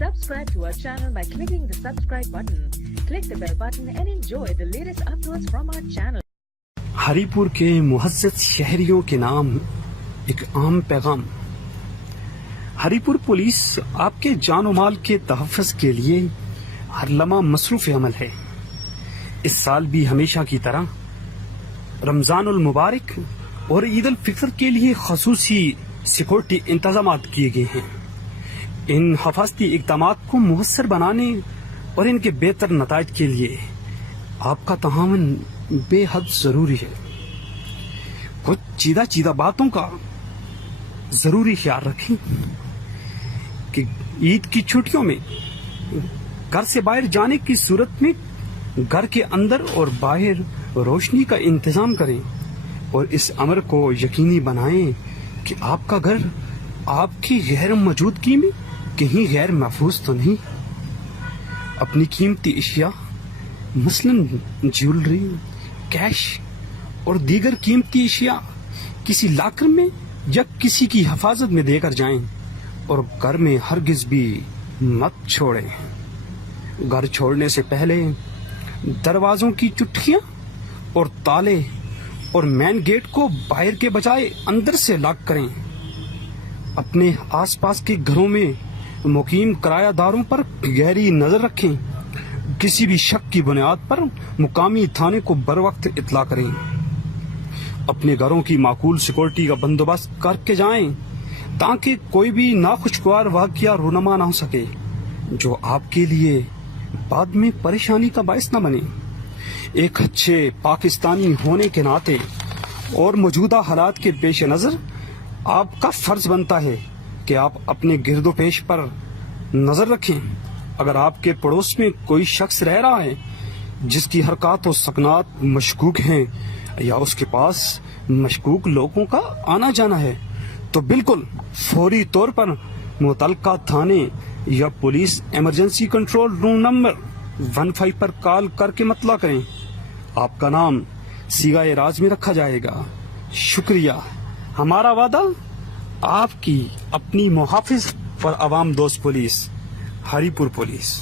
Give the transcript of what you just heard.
Subscribe to our channel by clicking the subscribe button. Click the bell button and enjoy the latest uploads from our channel. Haripur के मुहज्जत शहरियों के नाम एक आम पैगाम। हरीपुर पुलिस आपके जान और माल के तहफ़्फ़ुज़ के लिए हर लम्हा मसरूफ़ अमल है। इस साल भी हमेशा की तरह रमज़ानुल मुबारक और ईद उल फितर के लिए ख़ुसूसी सिक्योरिटी इंतज़ामात किए गए हैं। इन हिफाजती इक़दामात को मुयस्सर बनाने और इनके बेहतर नताइज के लिए आपका तआवुन बेहद ज़रूरी है। कुछ चीदा बातों का ज़रूरी ख्याल रखें कि ईद की छुट्टियों में घर से बाहर जाने की सूरत में घर के अंदर और बाहर रोशनी का इंतज़ाम करें और इस अमर को यकीनी बनाएं कि आपका घर आपकी गैर मौजूदगी में कहीं गैर महफूज तो नहीं। अपनी कीमती अशिया मसलन ज्वेलरी, कैश और दीगर कीमती अशिया किसी लॉकर में या किसी की हिफाजत में देकर जाएं और घर में हरगिज भी मत छोड़ें। घर छोड़ने से पहले दरवाजों की चुटकियां और ताले और मेन गेट को बाहर के बजाय अंदर से लॉक करें। अपने आसपास के घरों में मुकीम किरायादारों पर गहरी नजर रखें। किसी भी शक की बुनियाद पर मुकामी थाने को बर वक्त इत्तला करें। अपने घरों की माकूल सिक्योरिटी का बंदोबस्त करके जाएं ताकि कोई भी नाखुशगवार वाक़या रूनमा ना हो सके जो आपके लिए बाद में परेशानी का बायस न बने। एक अच्छे पाकिस्तानी होने के नाते और मौजूदा हालात के पेश नज़र आपका फर्ज बनता है कि आप अपने गिरदो पेश पर नज़र रखें। अगर आपके पड़ोस में कोई शख्स रह रहा है जिसकी हरकत और सकनात मशकूक हैं या उसके पास मशकूक लोगों का आना जाना है तो बिल्कुल फौरी तौर पर मुतल्लिका थाने या police emergency control room number 15 पर कॉल करके मतला करें। आपका नाम सिगाए राज में रखा जाएगा। शुक्रिया। हमारा वादा आपकी अपनी मुहाफिज और अवाम दोस्त पुलिस, हरीपुर पुलिस।